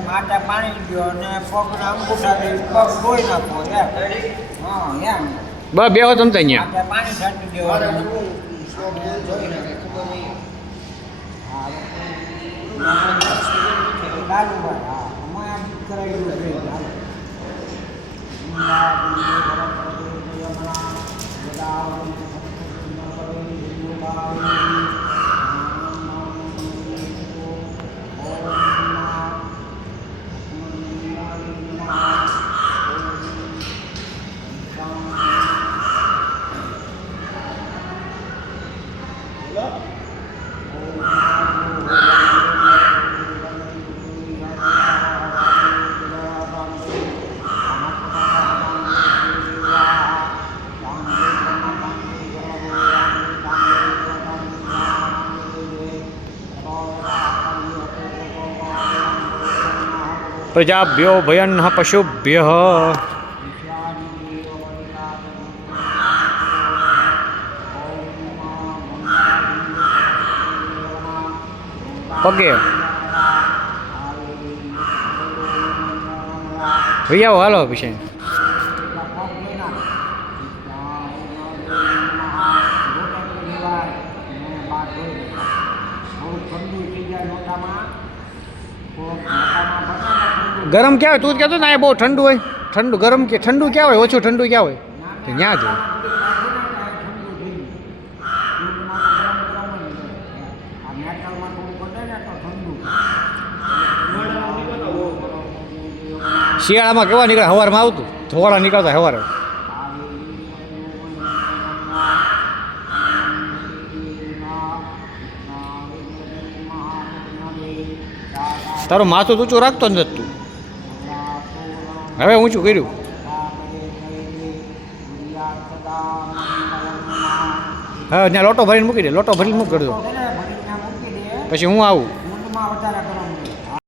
માથે પાણી દો અને પગના અંગૂઠા પગ ધોઈ નાખો એમ. હા એમ. બસ બેહો તમ ત્યાં અહીંયા. માથે પાણી છાંટી દેવાનું. ચાલુ ભાઈ હા અમારે કરાવી પ્રજાભ્યો ભયન્નઃ પશુભ્યઃ પગે ભાઈ આવો હાલો પછી ગરમ ક્યાં હોય તું જ કહેતો ને બહુ ઠંડુ હોય ઠંડુ ગરમ કે ઠંડુ ક્યાં હોય ઓછું ઠંડુ ક્યાં હોય ત્યાં જ હોય શિયાળામાં કેવા નીકળે સવારમાં આવતું ધોવાળા નીકળતા સવારે તારું માથું ઊંચું રાખતો જ નથી તું હવે ઊંચું કર્યું હા ત્યાં લોટો ભરીને મૂકી દે લોટો ભરીને મૂકી દો પછી હું આવું